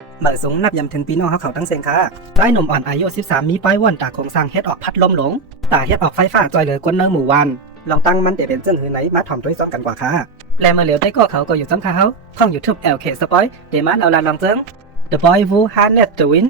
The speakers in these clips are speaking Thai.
เมื่อสูงนับยำถึงปีน้องเขาตั้งเซงค่ะได้หนุ่มอ่อนอายุ13มีป้ายว่อนตาโครงสร้างเฮ็ดออกพัดลมหลงตาเฮ็ดออกไฟฟ้าจอยเหลือกวนเนื้อหมู่วันลองตั้งมันเดี๋ยวเป็นเจ้าหือไหนมาถ่อมด้วยซ้อมกันกว่าค่ะและเมื่อเหลียวได้ก็เขาอยู่ซ้ำค่ะเขาท่องยูทูบ LK Spoil เดี๋ยวมันเอาละลองเจิ้ง The Boy Who Harnessed the Wind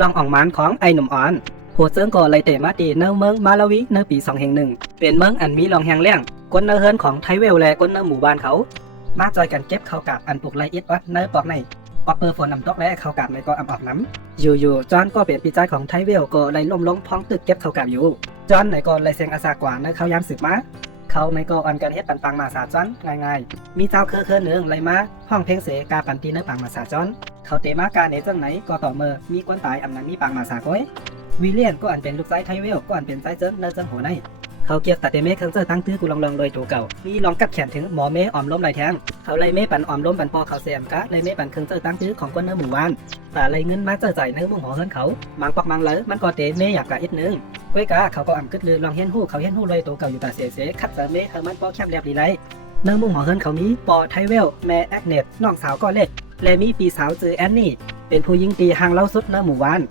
ลองออกมันของไอ้หนุ่มอ่อนหัวเจิ้งก็เลยเตะมาตีเนื้อเมืองมาลาวีเนื้อปี2001เป็นเมืองอันมีลองแหงแรงกวนเนื้อเฮิร์นของไทเวลและกวนเนื้อหมู่บ้านเขามาจอยกันเก็บเข้ากับอันปลูกไรอิดวัดเนื้อปอกในออกเปิดฝนนำตกและเข้ากับในก็ออกน้ำอยู่จอนก็เป็นปีใจของไทเวลก็เลยล่มลงพ้องตึกเก็บเข้ากับอยู่จอนในก็เลยเสียงอาสากว่าในเขายามสืบมาเขาในก็อันกันเฮ็ดปังมาสาจอนง่ายๆมีเจ้าเคอหนึ่งเลยมาห้องเพลงเสกาปันตีเนื้อปังมาสาจอนเขาเตะมาการในจังไหนก็ต่อเมื่อมีคนตายอำนั้นมีปังมาสาก้อยวิลเลียนก็อันเป็นลูกไส้ไทเวลก็อันเป็นไส้เจิ้งเนื้อเจิ้งหัวในเขาเกี่ยวตัดเตเมฆเครื่องเจอตั้งตื้อกูลองโดยตัวเก่ามีลองกัดแขนถึงหมอเมออมล้มไหลแทงเขาไล่เมปันออมล้มปันปอเขาเสียมกะไล่เมปันเครื่องเจอตั้งตื้อของคนเนื้อหมู่บ้านแต่ไล่เงินมาเจอใจเนื้อมุ่งหัวเฮินเขามังปอกมังเลยมันก็เตเมอยากกะอีกนึงก้อยกะเขาก็อ่ำกึดลือลองเฮียนหู้เขาเฮียนหู้เลยตัวเก่าอยู่แต่เสียคัดเจอเมเฮอมันปอแคบเรียบดีไรเนื้อมุ่งหัวเฮินเขามีปอไทเวลแม่แอกเนตน้องสาวก็เล็กและมีปีสาวจือแอนนี่เป็นผู้หญิงตีห่างเล่าสุดเนื้อหมู่บ้าน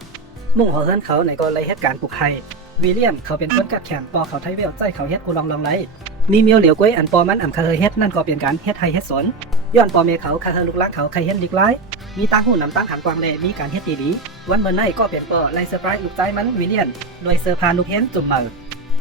มุ่งหัวเฮินเขาในก็เลยเหตุการณ์ปลุกไฮวิลเลียมเขาเป็นคนกัดแขนปอเขาไทเวลใจเขาเฮ็ดกูลองไรมีเมียวเหลียวก้อยอันปอมันเคยเฮ็ดนั่นก็เป็นการเฮ็ดไทยเฮ็ดสนย้อนปอเมเขาเคยลูกลักเขาเคยเฮ็ดดิกไลมีตั้งหูนำตั้งหันความเลมีการเฮ็ดดีวันเมื่อไนก็เป็นปอไลเซอร์ไพรส์ลูกใจมันวิลเลียมโดยเซอร์พาลูกเฮ็ดจุ่มเมา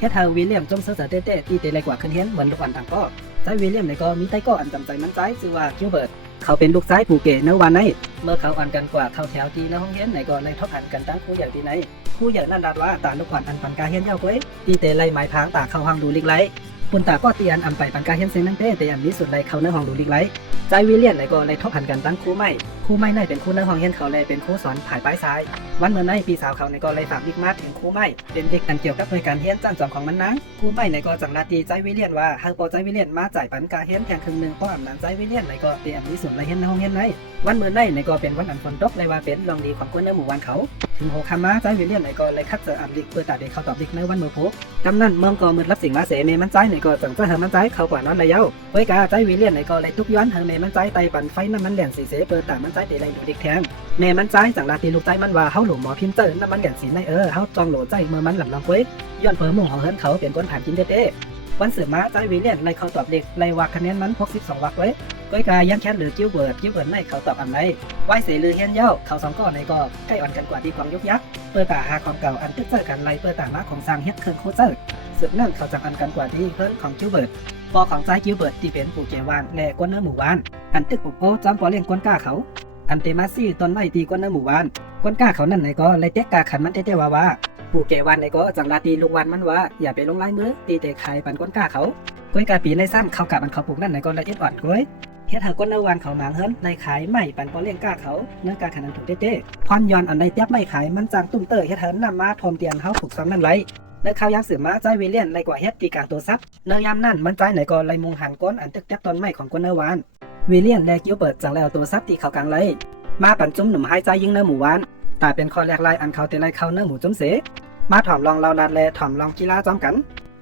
เฮ็ดวิลเลียมจมเสือเต้ตีเตะไรกว่าขึ้นเฮ็ดเหมือนลูกอันต่างก็ใจวิลเลียมในก็มีไต้ก็อันจำใจมันใจชื่อว่าคิวเบิร์ตเขาเป็นลูกชายผู้เก๋เนื้อวันในเมื่อเขาอ่อนกันกว่าเขาแถวที่ในห้องเฮ็ดในก็เลยทบหันกันตั้งคู่ใหญ่ที่ไหนคู่ใหญ่นั่นดัดว่าตาลูกขวัญอันปันกาเฮียนเย้าก้อยตีเตะไล่ไม้พางตาเข้าห้องดูลิกไลปุ่นตาก็เตียนอันไปปันกาเฮียนเซนนั่นเต้แต่อันนี้สุดไล่เข้าในห้องดูลิกไลใจวิลเลียนในก็เลยทบหันกันตั้งคู่ไม่ในเป็นคู่ในห้องเฮียนเขาเลยเป็นคู่สอนผ่ายป้ายซ้ายวันเมื่อในปีสาวเขาในก็เลยฝากบิ๊กมาถึงคู่ไม่เป็นเด็กอันเกี่ยวกับในการเฮียนจ้างจอมของมันนะคู่ไม่ในก็จังลาตีใจวิลเลียนว่าหากพอใจวิลเลียนมาจ่ายปันกาเฮียนแทนครึ่งนึงเพราะอำนั้นใจวิลเลียนในก็เตียนนี้สุดไล่เฮียนในห้องเฮียนในวันเมื่อในก็เป็นวันอันฝนตกเลยว่าเป็นลองดีของคนในหมู่บ้านเขาถึงโหคามาใจวิลเลียนในก็เลยคัดเจออันดิกเปิดตาเด็กเขาตอบดิกในวันเมื่อพบกำนั้นเมืองก็มืดรับสิ่งมาเสเมมันใจในก็จังเจอเฮมันใจเขากว่านอนเลยเย้าไว้กาใจวิลเลียนในก็เลยทุกย้อนเฮเมมันใจไตปั่นไฟน้ำมันแหลนสีเสเปิดตามันใจเตะไรดูดิกแทงเมมันใจจังลาตีลูกใจมันว่าเฮาหลุมหมอพิมพ์เจอน้ำมันแหลนสีในเฮาจองโหลใจเมื่อมันหลังลำก้อยย้อนเพิ่มมุ่งของเฮินเขาเปลี่ยนคนผ่านกินเต้วันเสือมาใจวิลเลียนไล่เขาตอบเด็กไล่วักคะแนนมัน62วักไว้ก้อยกายังแค่เหลือกิ้วเบิร์ดในเขาตอบอันไรไว้เสลือเฮียนเย้าเขาสองก้อนในก็ใกล้อ่อนกันกว่าดีกว่ายกยักษ์เปิดตาหาของเก่าอันตึกเจอกันไล่เปิดตามาของสร้างเฮ็ดเครื่องโคเจอร์สืบนั่นเขาจังอันกันกว่าดีเพิ่นของกิ้วเบิร์ดปอของใจกิ้วเบิร์ดที่เป็นผู้เกวานและกวนเนื้อหมู่บ้านอันตึกปุกโอจำปอเลี้ยงกวนก้าเขาอันเตมาซี่ต้นไม้ตีกวนเนื้อหมู่บ้านกวนก้าเขานั่นในก็ไล่เตะกาขันมันเตะว่าผู้เกวานในก็จังลาตีลูกวันมันว่าอย่าไปลงลายมือตีเตะไข่ปันกวนก้าเขาก้อยกาปีในซ้ำเขากับอันเขาปลูกนั่นในก็ละเอียดอ่อนก้อยเฮ็ดหากวนเนื้อวันเขาหมางเฮิรนในขายไม่ปันปอเลี้ยงก้าเขาเนื้อกาขันนั้นถูกเตะพรย้อนอันใดเตียบไม่ขายมันจางตุ้มเตยเฮ็ดเฮิรนนำมาทอมเตียนเฮาถูกซ้ำนั่นไรเนื้อข้าวยางสือมาใจวิลเลียนไรกว่าเฮ็ดตีกลางตัวซับเนื้อยามนั่นมันใจไหนก็ไรมุงหันก้นอันตึกจับต้นไม้ของกวนเนื้อวานวิลเลียนและกิ้วเปิดจังแล้วตัวซับตีเขากลางไรมาปั่นจุ้มหนุ่มหายใจยิงเนื้อหมู่วานแต่เป็นข้อแรกไล่อันเขาเตะไล่เข้าเนื้อหมูจุ้มเสมาถ่อมลองเราดัดแลถ่อมลองกีฬาจอมกั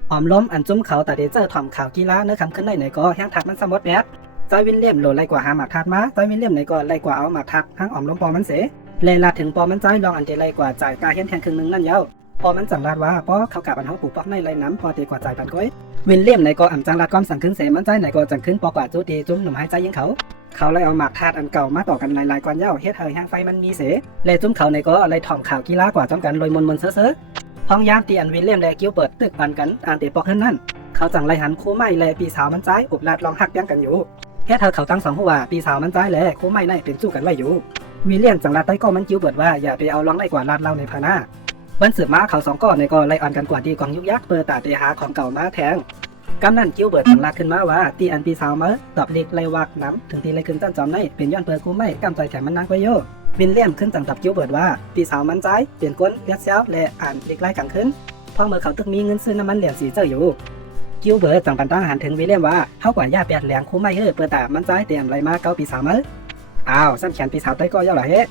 นออมล้มอันจุ้มเขาแต่เดเจอถ่อมข่าวกีฬาเนื้อคำขึ้นได้ไหนก็แห้งทัดมันสมบดแบบใจวิลเลียมโหลไล่กว่าหาหมากทัดมาใจวิลเลียมไหนก็ไล่กว่าเอาหมากทัดทั้งออมล้มปอมันเสเลยลาถึงปอมันใจลองอันเตะไล่กว่าจ่ายกาเห็นแทงครึ่งนึงนั่นเย้าพอมันจังลาดว่าพอเขากับอันเขาปลูกปอกในไรน้ำพอเตะกว่าจ่ายปันก้อยวิลเลียมไหนก็อ่ำจังลาดก้อมสั่งขึ้นเสมันใจไหนก็จังขึ้นปอกว่าจูตีจุ้มหนุ่มหายใจยิงเขาเลยเอาหมากทาดอันเก่ามาต่อกันหลายๆก้อนเย้าเฮ็ดเฮยแห้งไฟมันมีเสเลยจุ้มเขาในก็อะไรถ่อมข่าวกีฬากว่าจ้องกันลอยมนเซ่อห้องยามตีอันวิลเลียมและกิ้วเปิดตึกปันกันอ่านเตะปอกขึ้นนั่นเขาจังไรหันคู่ไม้และปีสาวมันใจอุบลาดลองหักยังกันอยู่เฮ็ดเฮยเขาตั้งสองหัวปีสาวมันใจและคู่ไม้ในเป็นจู้กันไว้อยู่วิลเลียมจังลาดใต้ก็มันกิ้วเปิดว่าอย่าไปเอาลองได้กว่าลาดเล่าในพานาวันสืบมาเขาสองก้อนในก็ไล่อ่อนกันกว่าดีกองยุกยักษ์เปิดตาเตหาของเก่ามาแทงกำนันกิ้วเบิร์ดจังลาขึ้นมาว่าตีอันปีสาวมาตอบเล็กไล่วักน้ำถึงตีไล่ขึ้นจันจอมในเป็นย้อนเปิดคู่ไม่กำใจแถมมันนักไว้โยวินเลียมขึ้นจังตับกิ้วเบิร์ดว่าปีสาวมันใจเปลี่ยนก้นเลียดเซลและอ่านเล็กไล่กังขึ้นพอเมื่อเขาตึกมีเงินซื้อน้ำมันเหรียญสีเจ้าอยู่กิ้วเบิร์ดจังปันตั้งหันถึงวิลเลียมว่าเท่ากว่าย่าแปดแหลงคู่ไม่เปิดตามันใจเตรียมไรมาเก้าปีสาวมาอ้าวซ้ำแขนปีสาวใต้ก็ย่อหล่ะเฮ้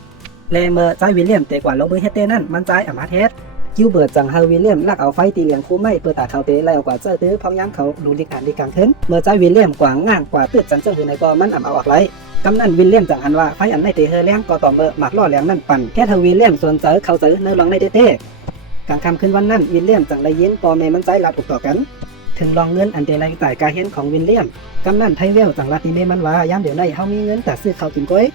เลเมอร์ใจวิลเลียมเตะกว่าลงมือเฮ็ดเต้นั่นมันใจอามาเทสกิ้วเบิร์ดจังเฮาวิลเลียมลักเอาไฟตีเหลียงคู่ไม่เปิดตาเขาเตะไล่ออกกว่าเจ้าตื้อพองย้ำเขาดูดิกอ่านดิกังขึ้นเมื่อใจวิลเลียมกว่างง่างกว่าตืดจันเจ้าหือในก็มันอ่ำเอาออกไร กำนันวิลเลียมจังหันว่าไฟอันในเตเฮอแรงก็ต่อเมื่อหมากล่อแหลมนั่นปั่นแค่เธอวิลเลียมส่วนเจอเขาเจอเนื้อลองในเต้กลางค่ำคืนวันนั้นวิลเลียมจังได้ยินปอเมมันใจลาถูกต่อกันถึงลองเงินอันเดลัยจ่ายกาเห็นของวิลเลียมกำนันไทเวลจังลาติเมมันว่ายามเดี๋ยวในเฮามีเงินแต่ซื้อข้าวกินก้อย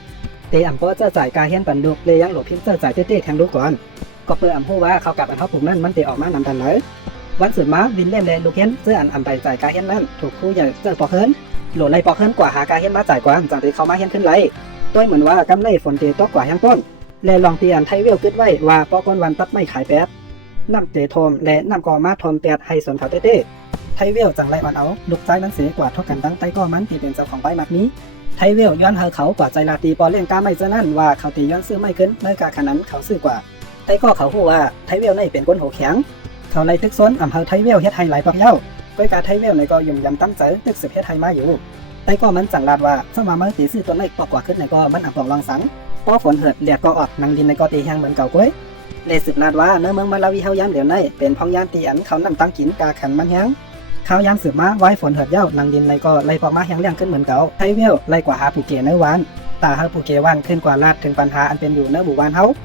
เตอำก็จะจ่ายกาเห็นปันดุเลยยังหลบพิมพ์จะจ่ายเต้แทงลูกก่อนก็เพื่ออำพูดว่าเขากับอันเขาปุ่มนั้นมันเตออกมานำทันเลยวันสุดมาวิลเลียมและลูกเห็นเสื้ออันอำไปจ่ายกาเห็นนั้นถูกคู่ใหญ่เจอปอเฮินโหลดไล่ปอเฮินกว่าหากาเห็นมาจ่ายกว่าจังที่เขามาเห็นขึ้นไล่ต้อยเหมือนว่ากำไรฝนเตตกกว่ายังต้นและลองเตียนไทเวลคิดไว้ว่าปอก้อนวันตัดไม่ขายแป๊บน้ำเตทมและน้ำกอมาทมแปดให้สวนเขาเต้ไทเวลจังไรอ่อนเอาลูกใจมันเสียกว่าทอกันตั้งไตก็มันที่เป็นเจ้าของใบมัดนี้ไทเวลย้อนเขากว่าใจลาตีปอเลี้ยงกาไม่เจนั่นว่าเขาตีย้อนซื้อไม่ขึ้นเมื่อกาขนาดเขาซื้อกว่าไตก็เขาพูดว่าไทเวลนี่เป็นคนโหแข็งเขาไล่ตึกซ้นอำเภอไทเวลเฮ็ดไฮไลท์ปักเย้าก้อยกาไทเวลในก็ยุ่มยำตั้งใจตึกสืบเฮ็ดไฮมาอยู่ไตก็มันจังลาดว่าสมาเมื่อตีซื้อตัวในปอกกว่าขึ้นในก็มันอับปองลองสังป้อฝนเหิดเลียดก็ออกนังดินในก็ตีแห้งเหมือนเก่าก้อยเลยสืบนาดว่าเนื้อเมืองมาลาวีเฮายามเดี๋ยวในเป็นพองยานตีอันเขานำตั้งกินกาขันมันแห้งข้าวยามสืบมาไว้ฝนเหิดเย้านางดินในก็ไล่ปอกมาแห้งเลี้ยงขึ้นเหมือนเก่าไทเวลไล่กว่าหาผู้เก๋เนื้อวานตาหาผู้เก๋วานขึ้นกว่าลาดถึงปัญหาอันเป็นอยู่เนื้อหมู่บ้านเฮา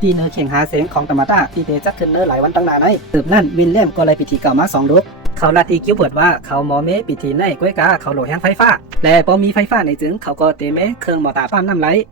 ที่เนื้อเข่งหาเสียงของตมาตาที่เตจัดขึ้นเนื้อหลายวันตั้งนานในสืบนั่นวินเลียมก็เลยพิธีเก่ามา2 รูปเขาลาตีกิ้วเปิดว่าเขาหมอเมพิธีในก้อยกาเขาโหลแห้งไฟฟ้าและพอมีไฟฟ้าในจึงเขาก็เตเมเครื่องหมอตาปั้มน้ำไหล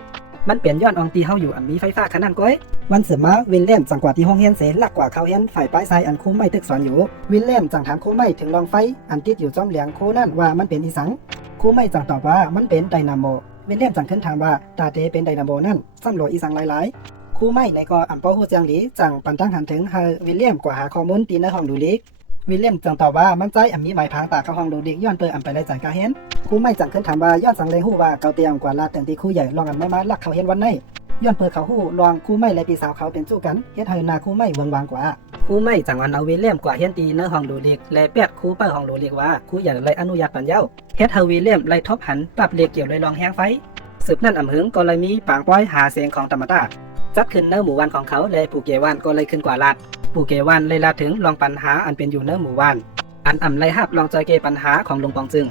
มันเปลี่ยนย้อนอองตีเฮาอยู่อันมีไฟฟ้าขนาดก้อยวันเสือมาวินเลียมจังกว่าที่ห้องเฮียนเสลักกว่าเขาเฮียนฝ่ายป้ายทรายอันคู่ไม่ตึกสอนอยู่วินเลียมจังถามคู่ไม่ถึงรองไฟอันติดอยู่จ้อมเหลียงคู่นั่นว่ามันเป็นอีสังคู่ไม่จังตอบว่ามันเป็นไดนาโมวินเลียมจังขึ้นถามว่าตาเตเป็นไดนาโมนั่นซ้ำโหลอีสังหลายๆคู่ไม่ในก็อันป้อฮู้เจียงหลีจังปันตั้งหันถึงเฮอวินเลียมกว่าหาข้อมูลตีในห้องดูลิกวิลเลียมจังตอบว่ามันใจอันมีหมายพางตาเข้าห้องดูลิกย้อนเปิดอันไปเลยจังกาเห็นคู่ไม่จังขึ้นถามว่าย้อนสังเลยฮู้ว่าเกาเตียงกว่าลาแต่งที่คู่ใหญ่ลองอันไม่มาลักเขาเห็นวันไหนย้อนเปิดเขาฮู้ลองคู่ไม่และปีสาวเขาเป็นสู้กันเฮ็ดให้นาคู่ไม่เวิงวางกว่าคู่ไม่จังอันเอาวิลเลียมกว่าเห็นตีในห้องดูลิกและแปดคู่เปิดห้องดูลิกว่าคู่ใหญ่เลยอนุญาตปัญญาเฮ็ดให้วิลเลียมเลยทบหันปรับเลขเกี่ยวเลยลองแห้งไฟสืบนั่นอำหึงก็เลยมีปางป้อยหาเสียงของธรรมตาจัดขึ้นเนื้อหมู่บ้านของเขาและผู้เกวันก็เลยขึ้นกว่าลาดผู้เกวันเลยลาถึงลองปัญหาอันเป็นอยู่เนื้อหมู่บ้านอันอ่ำไล่ฮับลองจอยเกปัญหาของลุงปองจึง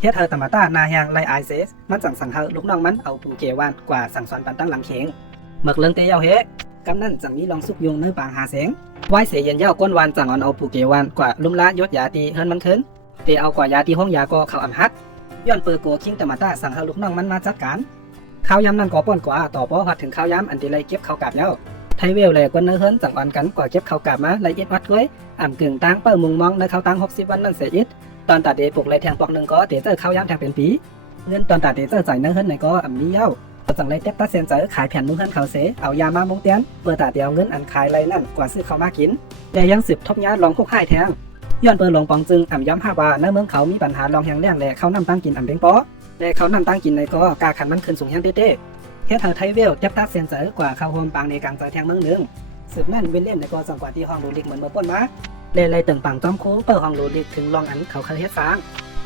เฮ็ดเธอธรรมตานาแหงไล่ไอเซสมันสั่งเฮาลูกน้องมันเอาผู้เกวันกว่าสั่งสอนปันตั้งหลังเข็งเมื่อเรื่องเตยาวเฮกำนั่นจังมีลองซุกยุงเนื้อปางหาเสียงไว้เสียเย็นเย้าก้นวันจังเอาผู้เกวันกว่าลุ่มละยศยาตีเฮิรนมันเคินเตเอากว่ายาตีห้องยาก็เขาอ่ำฮัดย้อนเปิดโกคิงธรรมตาสั่งเฮาลูกน้องมันมาจัดการข้าวยำนั่นก็ป้อนกว่าต่อป้อหัดถึงข้าวยำอันที่ไล่เก็บข้าวกาบแล้วไทเวลเลยกว่าเนื้อเฮิรนจังอ่อนกันกว่าเก็บข้าวกาบมาไล่เอ็ดวัดด้วยอ่ำกึ่งตั้งเปิ้ลมุงมองในเขาตั้ง60 วันนั่นเสียอิดตอนตัดเดปลุกเลยแทงปอกหนึ่งก็เตเจอข้าวยำแทงเป็นปีเงินตอนตัดเดเจอจ่ายเนื้อเฮิรนในก็อ่ำมีเย้าจังเลยเต็บตัดเซนเจอขายแผ่นมุงเฮิรนเขาเสเอายามามงเตียนเปิดตัดเดียวเงินอันขายไรนั่นกว่าซื้อเขามากินแต่ยังสืบทบยาลองคุกค่ายแทงย้อนเปิดลงปองจึงอ่ำย้ำห้าว่าในเมืองเขามีปัญหาลองแหงแรงและเขานำตั้งกินอ่ำเบงป้อและเขานำตั้งกินในก็กาขันมันขึ้นสูงแหงเต้เฮ็ดเธอไทเวลเต็บตัดเซนเจอกว่าเขาโฮมปางในกลางใจแทงเมืองหนึ่งสืบนั่นวิลเลียมในก็จังกว่าที่ห้องดูลิกเหมือนเมื่อป้นมาเลยตึงปังจ้อมคูเปิดห้องดูลิกถึงลองอันเขาเคยเฮ็ดสร้าง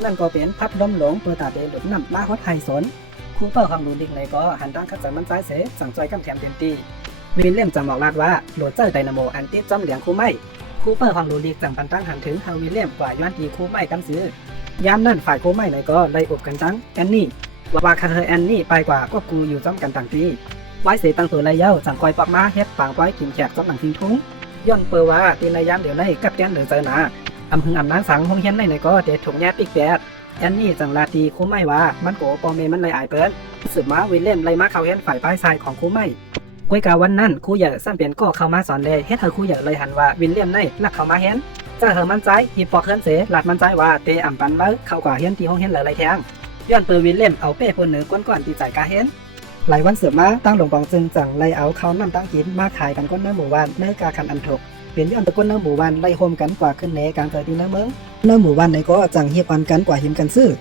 นั่นก็เป็นพัดลมหลงเปิดตาเดหลุดน้ำมาฮอดไฮสนคูเปิดห้องดูลิกในก็หันตั้งขัดใจมันใจเสสั่งใจกำแถมเต็มตีวิลเลียมจังบอกลาดว่าโหลดเจอไดนาโมอันติดจ้อมเหลียงคูไม่คูเปิดห้องดูลิกจังปันตั้งหันถึงเฮาวิลเลียมกว่าย้อนตีคูไม่กันซื้อยามนั่นฝ่ายคูไม่ในก็ไล่อบกันตั้งแอนนี่ว่าคาเธอแอนนี่ไปกว่าก็กูอยู่จ้อมกันต่างตีไว้เสียตั้งตัวไรเย้าจังคอยปอกมาเฮ็ดปางไว้กินแขกจ้อมหลังทิ้งทุ่งย้อนเปิดว่าตีในยามเดี๋ยวในกับแกนเดือดใจหนาอำหึงอำนางสังห้องเฮียนในก็เด็ดถุงแย่ปิกแดดแอนนี่จังลาตีคู่ไม่ว่ามันโกปอเมมันไล่อายเปิ้นสืบมาวิลเลียมไล่มาเข้าเฮียนฝ่ายป้ายทรายของคู่ไม่ก้อยกาวันนั้นคู่ใหญ่ซ้ำเปลี่ยนก็เข้ามาสอนเลยเฮ็ดเธอคู่ใหญ่เลยหันว่าวิลเลียมในลักเข้ามาเฮียนจะเธอมั่นใจฮีปอกเฮิรนเสหลัดมั่นใจว่าเตอ่ำปันเบ้เข้ากว่าเฮียนที่ห้องเฮียนหลายๆแทงย้อนเปิดวิลเลียมเอาเป้ปนเหนือก้นๆตีใจกาเฮียนหลายวันเสือมาตั้งหลงปองจึงจังไล่เอาเขานำตั้งกินมาขายกันก้นเนื้อหมู่บ้านเนื้อกาคันอันถกเป็นย้อนตะก้นเนื้อหมู่บ้านไล่โฮมกันกว่าขึ้นเนกลางเกิดที่เนื้อเมืองเนื้อหมู่บ้านในก็จังเฮียบอันกันกว่าหิมกันซื้อ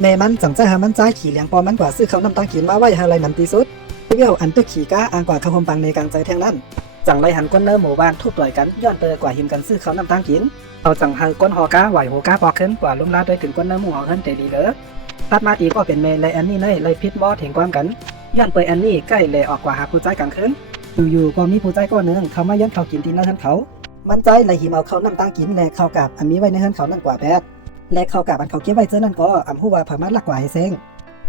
แม่มันจังใจหามันใจขี่เลี้ยงปอมันกว่าซื้อเขานำตั้งกินมาไว้หาไรมันตีสุดเบี้ยวอันตึกขี่ก้าอ่างกว่าเขาโฮมปังในกลางใจแทงนั้นจังไล่หันก้นเนื้อหมู่บ้านทุบต่อยกันย้อนเตอกว่าหิมกันซื้อเขานำตั้งกินเอาจังหาก้นหอก้าไหวหัวก้าปอกขึ้นกว่าลุ่มลาด้วยถึงก้นเนื้อหมู่หอขึ้นเตดีเลยตัดมาตีก็เป็นเมย์และแอนนี่เลยพิษบอถึงความกันย้อนเปิดแอนนี่ใกล้เลยออกกว่าหาผู้ใจกลางคืนอยู่ๆก็มีผู้ใจก้อนหนึ่งเขามาย้อนเขากินตีนเฮือนเขามันใจเลยหิมเอาเขานำตั้งกินและเขากับอันมีไว้ในเฮือนเขานั่นกว่าแปดและเขากับอันเขาเก็บไว้เจอนั่นก็อำผู้ว่าพามัดลักกว่าให้เซ้ง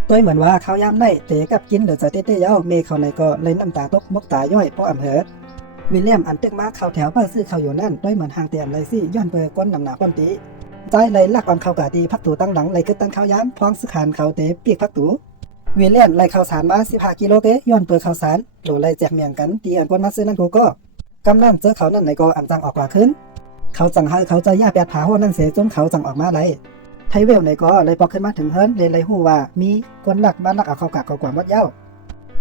ตัวเหมือนว่าเขาย้ำได้เตะกับกินเหลือจะเต้ๆเย้าเมเขาในก็เลยน้ำตาตกมกตาย่อยเพราะอำเหิดวิลเลียมอันตึกมาเข้าแถวเพื่อซื้อเขาอยู่นั่นด้วยเหมือนทางเตียมไรซี่ย้อนเปอร์ก้นนำหนาก้นตีใจเลยลักออนเขากะดีพักตูตั้งหลังเลยคือตั้งเขาย้ำพ้องสึกขานเขาเตะปีกพักตูวิลเลียมไล่ข้าวสารมา15 กิโลเกย้อนเปอร์ข้าวสารโหลเลยแจกเมียงกันตีอันก้นมาซื้อนั่นกูก็กำนั่นเจอเขานั่นในก็อันจังออกกว่าขึ้นเขาจังให้เขาใจย่าแปดผาหัวนั่นเสียจนเขาจังออกมาไรไทเวลในก็เลยปอกขึ้นมาถึงเฮิร์นเลยเลยหู้ว่ามีคนหลักบ้านหลักเอาเขากะเขากว่ามัดเย้า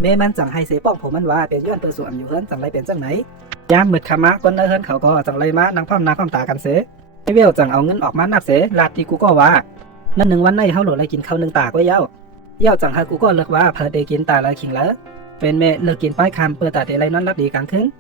เมมันจังให้เสป้องผมมันว่าเป็นย้อนเปอร์สวมอยู่เฮิร์นจังไรเป็นจังไหนยามมืดขมะคนในเฮิร์นเขาก็จังไรมานั่งพร้อมหน้าพร้อมตากันเสไทเวลจังเอาเงินออกมานับเสลาดที่กูก็ว่านั่นหนึ่งวันในเขาโหลดเลยกินข้าวหนึ่งตาก็เย้าจังให้กูก็เลิกว่าเพอเดกินตาละขิงละเป็นเมเลิกกินป้ายคำเปิดตาเดไรนอนรับดีกลางคืน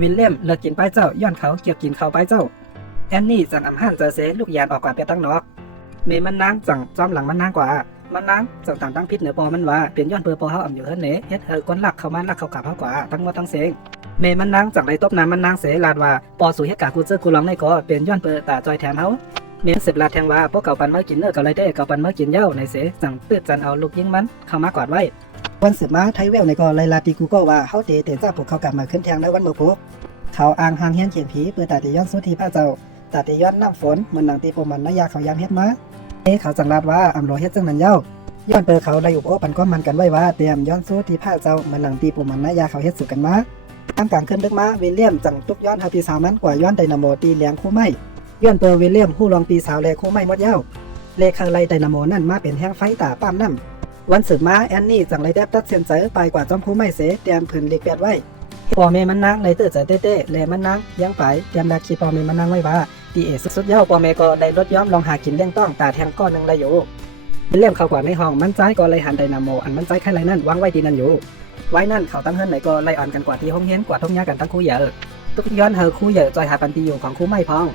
วิลเลียมเลิกกินป้ายเจ้าย้อนเขาเกี่ยวกินข้าวป้ายเจ้าแอนนี่จังอำห้านเจอเสลูกยานออกกว่าเปียตั้งนอกเมมันนางจังจอมหลังมันนางกว่ามันนางจังต่างตั้งพิษเหนือปอมันว่าเป็นย้อนเปอร์ปอเฮาอ่ำอยู่เฮิรนเนเฮ็ดคนหลักเขามันหลักเขากลับเฮากว่าตั้งว่าตั้งเสงเมมันนางจังไรตบน้ำมันนางเสลาดว่าปอสู่เฮ็ดกากูเจอกูลองในก็เป็นย้อนเปอร์ตาจอยแทนเฮาเมนสิบลาดแทงว่าพวกเก่าปันเมื่อกินเนื้อเก่าไรได้เก่าปันเมื่อกินเย้าในเสจังปืดจันเอาลูกยิงมันเข้ามากอดไว้วันสืบมาไทเวลในก็ไรลาตีกูก็ว่าเฮาเตจ้าพวกเขากลับมาขึ้นแทงในวันเมื่อพวกเขาอ่างหางเฮียนเขียนผีเปิดตาตีย้อนสุธีพระเจ้าตาตีย้อนน้ำฝนเหมือนหนังตีผมมันนายาเขายามเฮ็ดมาเขาจังลาดว่าอำโลเฮ็ดจังนั้นเย้าย้อนเปอเขาได้อุปโอปันก็มันกันไว้ว่าเตรียมย้อนสู้ที่ผ้าเจ้ามันหนังตีผมมันนายาเขาเฮ็ดสุกันมาตั้งกลางขึ้นดึกมาวิลเลียมจังตุกย้อนเฮาปีสาวมันกว่าย้อนไดนาโมตีเลี้ยงคู่ไม้ย้อนเปอวิลเลียมผู้รองปีสาวแลคู่ไม้หมดเย้าเลขาไลไดนาโมนั่นมาเป็นแห้งไฟตาปั้มน้ำวันสืบมาแอนนี่จังไรแดบตัดเสียนใจไปกว่าจอมคู่ไม้เสเตรียมผืนเล็กแปดไว้ปอเมมันนางเลยตื่นใจเต้ๆแลมันนางยังไปเตรียมดาคีปอเมมันนางไว้ว่าตีเอสุดเย้าปอเมก็ได้ลดย้อมลองหากินเลี้ยงต้องตาแทงก้อนหนึ่งไรอยู่เลี่ยมเข้ากว่าในห้องมันใจก็เลยหันไดนาโมอันมันใจแค่ไรนั่นวางไว้ที่นั่นอยู่ไว้นั่นเขาตั้งเฮิรนไหนก็ไล่อ่อนกันกว่าที่ห้องเฮียนกว่าทุ่งหญ้ากันตั้งคู่เหยอะตุกย้อนเฮอคู่เหยอะจอยหาปันตีอยู่ของคู่ไม่พอง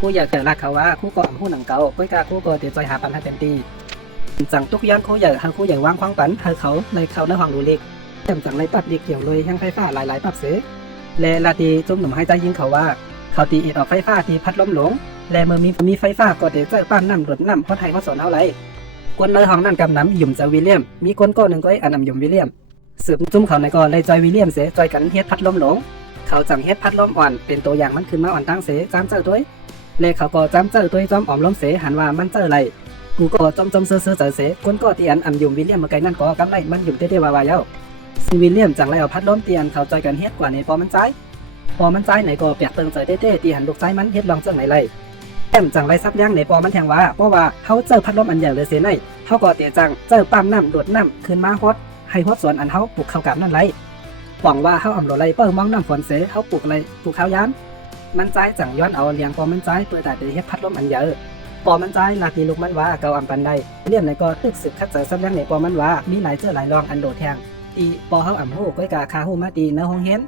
คู่เหยอะเกิดรักเขาว่าคู่ก่อนคู่หนังเก่าก้อยกาคู่ก็เดี๋ยวจอยหาปันให้เต็มตีจังตุกย้อนคู่เหยอะเฮอคู่เหยอะวางควางปันเฮอเขาในเขาในห้องดูเล็กเต็มจังไรปัดเด็กเกี่ยวเลยแห้งไฟฟ้าหลายๆปับเสเลลาตีจุ่มหนุ่มให้ใจยิงเขาว่าเขาตีอิดออกไฟฟ้าที่พัดลมหลงและเมื่อมีไฟฟ้าก็เดี๋ยวจะปั้นน้ำรดน้ำเพราะไทยเขาสอนเอาไรกวนในห้องนั่นกำน้ำหยุ่มเจอวิลเลียมมีคนก็หนึ่งก็อันนำหยุ่มวิลเลียมสืบจุ่มเขาในก็เลยจอยวิลเลียมเสจอยกันเฮ็ดพัดลมหลงเขาจังเฮ็ดพัดลมอ่อนเป็นตัวอย่างมันขึ้นมาอ่อนตั้งเสจ้ำเจ้าตัวเลเขาก็จ้ำเจ้าตัวจอมอ่อมล้มเสหันว่ามันเจ้าไรกูก็จอมเสือเจอเสกวนก็ตีอันหยุ่มวิลเลียมมาไกลนั่นก็กำไรมันหยุ่มเต้ๆวาวๆเย้าซิวิลเลียมจังไรเอาพัดลมเตียนเขาจอยกันเฮ็ดกว่าในพอมันใจไหนก็เปียกเติงใจเต้ๆตีหันลูกใจมันเฮ็ดลองเจ้าไหนไรแอมจังไรซับย่างในปอมันแทงว่าเพราะว่าเขาเจอพัดลมอันใหญ่เลยเสียในเขาก็เตียจังเจอปั๊มน้ำโดดน้ำขึ้นมาฮอดให้ฮอดสวนอันเขาปลูกข้าวกาบนั่นไรหวังว่าเขาอ่ำโดไรเปิ้งมองน้ำฝนเสเขาปลูกอะไรปลูกข้าวยามมันใจจังย้อนเอาเลี้ยงปอมันใจเปิดแต่ไปเฮ็ดพัดลมอันใหญ่ปอมันใจลาตีลูกมันว่าเกาอ่ำปันใดเลี่ยมในก็ตึกสึกคัดเจอซับย่างในปอมันว่ามีหลายเจอหลายรองอันโดดแทงตีปอเขาอ่ำหูก้อยกาคาหูมาตีเนื้อห้องเห็น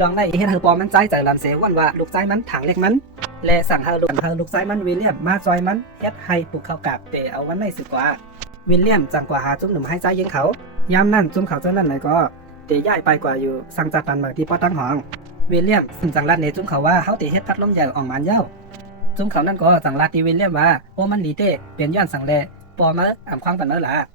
ลองได้เฮ็ดให้ปอมันใจลำเสวันว่าลูกใจมันถังเล็กมันและสั่งให้ลูกใจมันวิลเลียมมาจอยมันเฮ็ดให้ปลูกข้าวกาบเตะเอาวันไม่สึกกว่าวิลเลียมจังกว่าหาจุ่มหนุ่มให้ใจยิงเขายามนั่นจุ่มเขาเจ้านั่นไหนก็เตะย้ายไปกว่าอยู่สั่งจัดปันเมือที่ปอตั้งห้องวิลเลียมจังรัดเนจุ่มเขาว่าเขาเตะเฮ็ดพัดลมใหญ่ออกมันเย้าจุ่มเขานั่นก็จังรัดที่วิลเลียมว่าโอ้มันดีเตะเปลี่ยนย้อนสั่งแลปอมาอ่ำควางปันเนอละ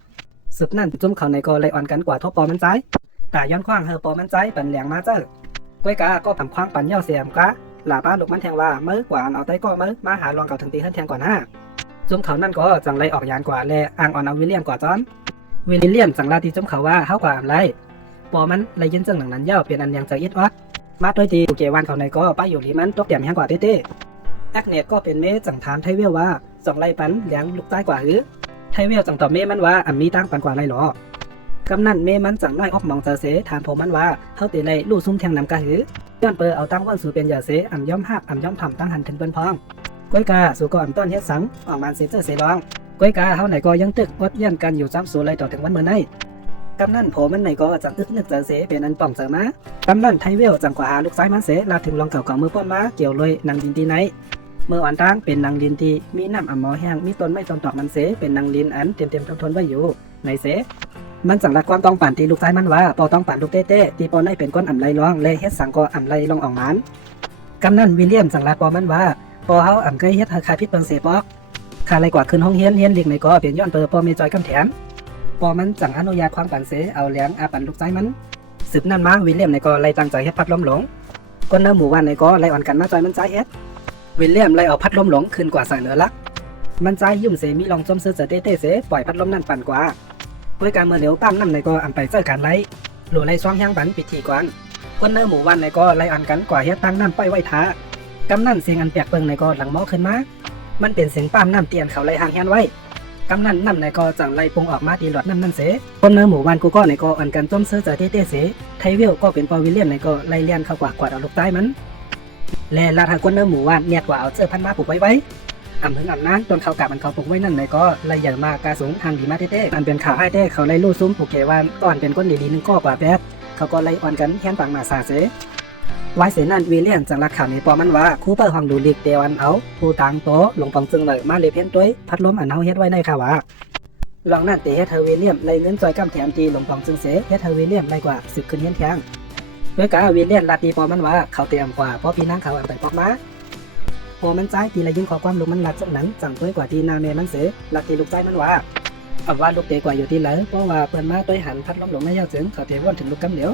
สุดนั่นจุ่มเขาในก็เลยอ่อนกันกว่าทบปอมันใจแต่ย้อนควางเฮอปอมันใจปันแหลงมาเจ้าก้อยกาก็ทำควางปันเย้าเสียมกะหลาป้าลูกมันแทงว่าเมื่อกว่าเอาไต้ก็เมื่อมาหาลองเก่าถึงตีเฮิรนแทงก่อนหน้าจุ่มเขานั่นก็จังไรออกยานกว่าแลอ่างอ่อนเอาวิลเลียมกว่าจอนวิลเลียมจังลาตีจุ่มเขาว่าเขากว่าอะไรปอมันเลยยินจังหนังนั้นเย้าเปลี่ยนอันยังจะอิดวัดมาด้วยตีเกวันเขาในก็ป้าอยู่ที่มันตกเดี่ยมแห้งกว่าเต้แอคเนตก็เป็นเมจังถามไทเวลว่าจังไรปันเลี้ยงลูกใต้กว่าหรือไทเวลจังตอบเมมันว่าอันมีตั้งปันกว่าไรหรอกำนั่นเมมันจังน้อยออกมองเจอเสถามผมมันว่าเขาตีเลยลู่ซุ่มแทงนำกะหือย้อนเปอเอาตั้งวันสู่เป็นยาเสอ่ำย่อมหักอ่ำย่อมทำตั้งหันถึงเป็นพองก้อยกาสู่ก่อนต้นเฮ็ดสังออกมาเสียเจอเสียรองก้อยกาเขาไหนก็ยังตึกวัดยันกันอยู่จ้ำสู่เลยต่อถึงวันเมื่อไนกำนั่นผมมันไหนก็จังอึกนึกเจอเสเป็นอันป่องเจอมากำนั่นไทเวลจังกว่าหาลูกซ้ายมันเสลาถึงลองเก่ามือป้อนมาเกี่ยวเลยนางดินตีไหนเมื่ออ่อนตั้งเป็นนางดินตีมีน้ำอ่ำหมอแห้งมีต้นไม้ต้นตอกมันเสเป็นนางดินอันเต็มทนไว้อยู่ในเสมันจังรัดความต้องปั่นตีลูกซ้ายมันว่าปอต้องปั่นลูกเต้ตีปอได้เป็นก้นอ่ำไรร้องเลยเฮ็ดสังก็อ่ำไรลองออกมันกำนั่นวิลเลียมจังรัดปอมันว่าปอเขาอ่ำเคยเฮ็ดคาพิษเปิงเสปอกคาไรกว่าขึ้นห้องเฮียนเด็กในก็เปลี่ยนย้อนเปอปอเมจอยกำแถมป อมันจังอนุญาตความปันเสเอาเลี้ยงอาปันลูกใจมันสืบนั่นมาวิลเลียมในก็ไล่ตั้งใจเฮ็ดพัดลมหลงคนเนื้อหมู่บ้านในก็ไล่อ่อนกันมาจอยมันใจเฮ็ดวิลเลียมไล่เอาพัดลมหลงขึ้นกว่าใส่เหนือลักมันใจยุ่มเสมีลองจมเสือเต้เสปล่อยพัดลมนั่นปั่นกว่าด้วยการเมื่อเหลียวปั้มน้ำในก็อันไปเจอการไล่หลัวไล่ซ้องย่างบันปิดทีก่อนคนเนื้อหมู่บ้านในก็ไล่อ่อนกันกว่าเฮ็ดตั้งน้ำไปไว้ท้ากำนั่นเสียงอันแปลกเปิงในก็หลังหม้อขึ้นมามันเป็นเสียงปั้มน้ำเตียนเขาไล่ห่างแฮนไว้กำนั่นน้ำในก็จังไล่ปงออกมาตีหลอดน้ำนั่นเสคนเนื้อหมู่บ้านกูก็ในก็อ่อนกันจมเสือเต้เสไทวิลก็เป็นปอวิลเลียมในก็ไล่เลียนเข้ากว่าเอาลูกใต้มันและลาทางคนเนื้อหมู่บ้านเนี่ยกว่าเอาเสื้อพันมาปลูกไว้อ่ำหึงอ่ำนั้นจนเขากลับมันเขาปลูกไว้นั่นในก็ไล่ใหญ่มากกาสูงทางดีมาเต้มันเป็นข่าวให้เต้เขาไล่ลู่ซุ้มปลูกเกวันก่อนเป็นคนดีๆนึงก็กว่าแป๊บเขาก็ไล่อ่อนกันแค้นปังมาซาเสไว้เสนั่นวิลเลียมจังรักข่าวในปอมันว่าคู่เปิดห้องดูลิกเดวันเอาผู้ต่างโตหลงปองจึงเลยมาเลยเพี้ยนตัวพัดลมอันเอาเฮ็ดไว้ในข่าวว่าลองนั่นเตะเฮ็ดเธอวิลเลียมไล่เงินจอยกำแถมตีหลงปองจึงเสเฮ็ดเธอวิลเลียมไล่กว่า10ขึ้นเฮียนแทงด้วยกาวิลเลียมลาตีปอมันว่าเขาเตรียมกว่าเพราะพี่นางเขาอันไปปอกมาพอมันใจตีละยิ่งขอความลูกมันรัดจังนั้นจังตัวกว่าตีนาเมมันเสลักตีลูกใจมันว่าเอาว่าลูกเตะกว่าอยู่ที่ไหนเพราะว่าเพิ่นมาตัวหันพัดลมหลงในยาวจึงเขาเตะวนถึงลูกกำเหลียว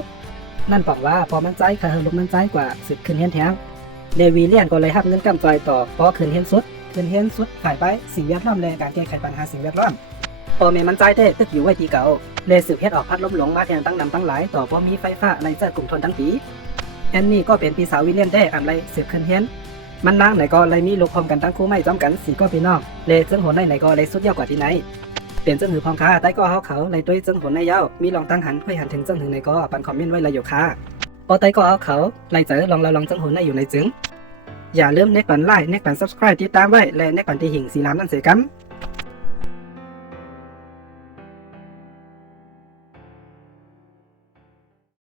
นั่นบอกว่าพอมันใจเขาลูกมันใจกว่า10ขึ้นเฮียนแทงเดวิเลียนก็เลยหับเงินกำจอยต่อเพราะขึ้นเฮียนสุดขายไปสิ่งแวดล้อมและการแก้ไขปัญหาสิ่งแวดล้อมพอเมมันใจเต้ตึกอยู่ไว้ที่เก่าเลยสืบเฮ็ดออกพัดลมหลงมาแทนตั้งนำตั้งหลายต่อพอมีไฟฟ้าในเจ้ากลุ่มทนทั้งปีแอนนี่ก็เป็นพี่สาววิลเลียมได้อันไรสืบขึ้นเฮียนมันนางไหนก็เลยมีลูกพร้อมกันตั้งคู่ไม่จอมกันสี่ก็พี่น้องเลยเจิ้งโหนไหนก็เลยสุดยอดกว่าที่ไหนเปลี่ยนเจิ้งหือพองค้าใต้ก็เขาเลยด้วยเจิ้งโหนในเย้ามีลองตั้งหันค่อยหันถึงเจิ้งหือในก็ปันคอมเมนต์ไว้เลยอยู่ค่ะพอใต้ก็เขาเลยเจอลองเราลองเจิ้งโหนในอยู่ในจึงอย่าลืมเน็กปันไลค์เน็กปัน subscribe ติดตามไว้และเน็กปันที่หิ่งสีน้ำนั่นเสียกัน